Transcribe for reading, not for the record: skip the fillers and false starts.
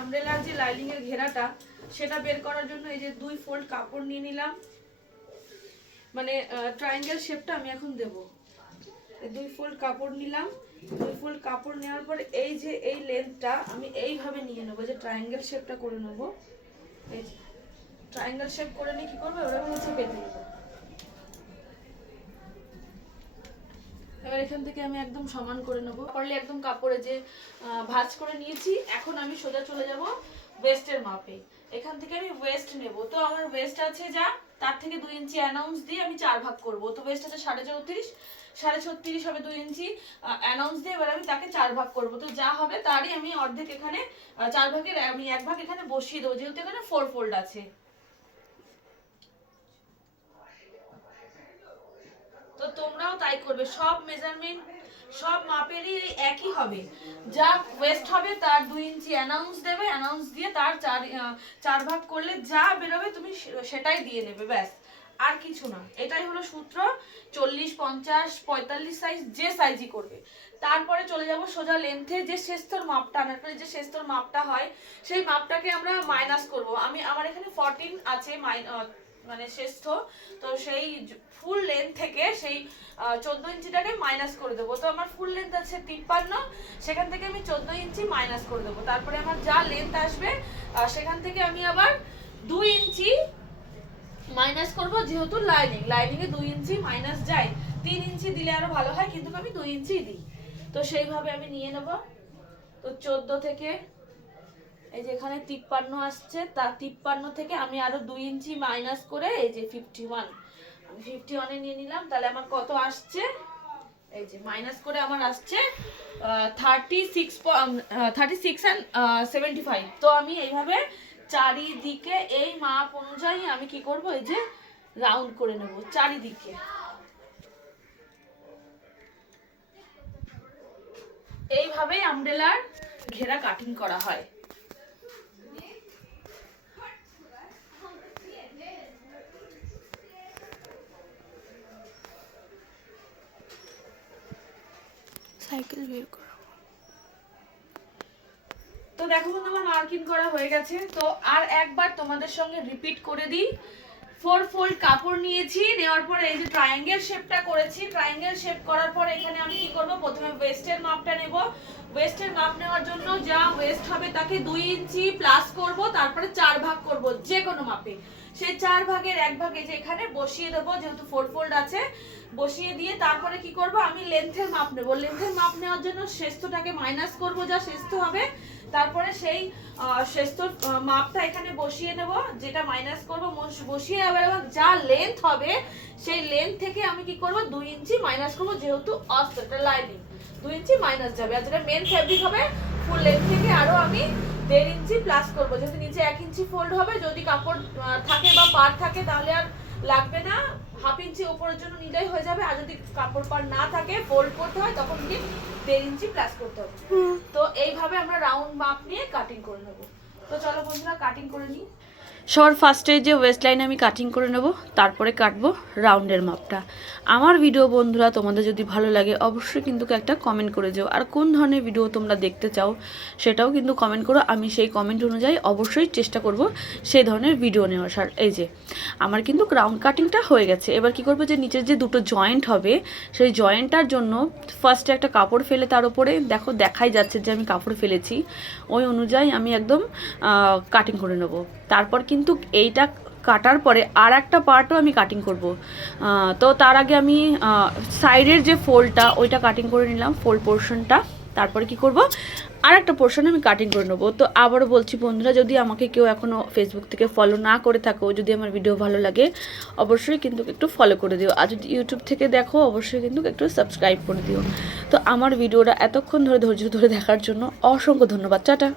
আমব্রেলার যে লাইনিং এর ঘেরাটা সেটা বের করার জন্য এই যে 2 ফোল্ড কাপড় নিয়ে নিলাম, মানে ট্রায়াঙ্গেল শেপটা আমি এখন দেব। 2 ফোল্ড কাপড় নিলাম, 2 ফোল্ড কাপড় নেওয়ার পর এই যে এই লেন্থটা আমি এইভাবে নিয়ে নেবো, যে ট্রায়াঙ্গেল শেপটা করে নেবো। এই যে ট্রায়াঙ্গেল শেপ করে নিয়ে কি করবো, ওরকম নিচে পেতে দেবো। এবার এখান থেকে আমি একদম সমান করে নেবো। পারলে একদম কাপড়ে যে ভাঁজ করে নিয়েছি, এখন আমি সোজা চলে যাব ওয়েস্টের মাপে। এখান থেকে আমি ওয়েস্ট নেব। তো আমার ওয়েস্ট আছে যা, তার থেকে 2 ইঞ্চি অ্যানাউন্স দিয়ে আমি 4 ভাগ করব। তো ওয়েস্ট আছে 34.5, 36.5 হবে 2 ইঞ্চি অ্যানাউন্স দিয়ে। এবার আমি তাকে 4 ভাগ করব। তো যা হবে তারই আমি অর্ধেক এখানে 4 ভাগের আমি 1 ভাগ এখানে বসিয়ে দেবো, যেহেতু এখানে 4 ফোল্ড আছে। তো তোমরাও তাই করবে, সব মেজারমেন্ট সব মাপেরই একই হবে। যা ওয়েস্ট হবে তার 2 ইঞ্চি অ্যানাউন্স দেবে, অ্যানাউন্স দিয়ে তার 4 ভাগ করলে যা বেরোবে তুমি সেটাই দিয়ে নেবে, ব্যাস আর কিছু না। এটাই হলো সূত্র। 40, 50, 45 সাইজ যে সাইজই করবে। তারপরে চলে যাব সোজা লেন্থে, যে শেষতর মাপটা আনার যে শেষতর মাপটা হয় সেই মাপটাকে আমরা মাইনাস করব। আমার এখানে 14 আছে মানে শেষ্ঠ, তো সেই ফুল লেন্থ থেকে সেই 14 ইঞ্চিটাকে মাইনাস করে দেবো। তো আমার ফুল লেন্থ আছে 53, সেখান থেকে আমি 14 ইঞ্চি মাইনাস করে দেবো। তারপরে আমার যা লেন্থ আসবে সেখান থেকে আমি আবার 2 ইঞ্চি মাইনাস করব, যেহেতু লাইনিংয়ে 2 ইঞ্চি মাইনাস যায়। 3 ইঞ্চি দিলে আরো ভালো হয়, কিন্তু আমি 2 ইঞ্চি দিই। তো সেইভাবে আমি নিয়ে নেব। তো 14 থেকে এই যে এখানে 53 আসছে, তার 53 থেকে আমি আরো 2 ইঞ্চি মাইনাস করে এই যে 51, আমি 51 এ নিয়ে নিলাম। তাহলে আমার কত আসছে, এই যে মাইনাস করে আমার আসছে 36 এন্ড 75। তো আমি এইভাবে চারিদিকে এই মাপ অনুযায়ী আমি কি করব, এই যে রাউন্ড করে নেব চারিদিকে। এইভাবেই আমব্রেলার ঘেরা কাটিং করা হয়। সাইকেল বের করো। তো দেখো বন্ধু, আমার মার্কিং করা হয়ে গেছে। তো আর একবার তোমাদের সঙ্গে রিপিট করে দিই। 4 ফোল্ড কাপড় নিয়েছি, নেওয়ার পরে এই যে ট্রায়াঙ্গেল শেপটা করেছি। ট্রায়াঙ্গেল শেপ করার পরে এখানে আমি কি করব, প্রথমে ওয়েস্টের মাপটা নেব। ওয়েস্টের মাপ নেওয়ার জন্য যা ওয়েস্ট হবে তাকে 2 ইঞ্চি প্লাস করব, তারপরে 4 ভাগ করব যে কোনো মাপে। সেই 4 ভাগের 1 ভাগ এই যে এখানে বসিয়ে দেবো, যেহেতু 4 ফোল্ড আছে। বসিয়ে দিয়ে তারপরে কি করব, আমি লেন্থের মাপ নেব। লেন্থের মাপ নেওয়ার জন্য শেষটাকে মাইনাস করব, যা শেষ হবে। তারপরে সেই শেষ মাপটা এখানে বসিয়ে নেব, যেটা মাইনাস করব বসিয়ে। আবার যা লেন্থ হবে সেই লেন্থ থেকে আমি কি করব, 2 ইঞ্চি মাইনাস করব, যেহেতু অস্ত্রটা লাইনিং 2 ইঞ্চি মাইনাস যাবে। আর যেটা মেন ফেব্রিক হবে ফুল লেন্থ থেকে আরো আমি 1.5 ইঞ্চি প্লাস করব, যেহেতু নিচে 1 ইঞ্চি ফোল্ড হবে। যদি কাপড় থাকে বা পার থাকে তাহলে আর লাগবে না, 1/2 ইঞ্চি উপরের জন্য নিলেই হয়ে যাবে। আর যদি কাপড় পার না থাকে, ফোল্ড করতে হয়, তখন কি 1.5 ইঞ্চি প্লাস করতে হবে। তো এইভাবে আমরা রাউন্ড মাপ নিয়ে কাটিং করে নেব। তো চলো বন্ধুরা কাটিং করে নিই। সবার ফার্স্টে যে ওয়েস্ট লাইন আমি কাটিং করে নেব, তারপরে কাটবো রাউন্ডের মাপটা। আমার ভিডিও বন্ধুরা তোমাদের যদি ভালো লাগে অবশ্যই কিন্তু একটা কমেন্ট করে দিও। আর কোন ধরনের ভিডিও তোমরা দেখতে চাও সেটাও কিন্তু কমেন্ট করো, আমি সেই কমেন্ট অনুযায়ী অবশ্যই চেষ্টা করব সেই ধরনের ভিডিও নেওয়ার। আর এই যে আমার কিন্তু রাউন্ড কাটিংটা হয়ে গেছে। এবার কি করবো, যে নিচের যে দুটো জয়েন্ট হবে সেই জয়েন্টটার জন্য ফার্স্টে একটা কাপড় ফেলে তার উপরে দেখাই যাচ্ছে যে আমি কাপড় ফেলেছি, ওই অনুযায়ী আমি একদম কাটিং করে নেব। তারপর কিন্তু এইটা কাটার পরে আর একটা পার্টও আমি কাটিং করব। তো তার আগে আমি সাইডের যে ফোল্ডটা ওইটা কাটিং করে নিলাম, ফোল্ড পোর্শনটা। তারপরে কি করব, আর একটা পোর্শন আমি কাটিং করে নেবো। তো আবারও বলছি বন্ধুরা, যদি আমাকে কেউ এখনও ফেসবুক থেকে ফলো না করে থাকো, যদি আমার ভিডিও ভালো লাগে অবশ্যই কিন্তু একটু ফলো করে দিও। আর যদি ইউটিউব থেকে দেখো অবশ্যই কিন্তু একটু সাবস্ক্রাইব করে দিও। তো আমার ভিডিওটা এতক্ষণ ধরে ধৈর্য ধরে দেখার জন্য অসংখ্য ধন্যবাদ। টাটা।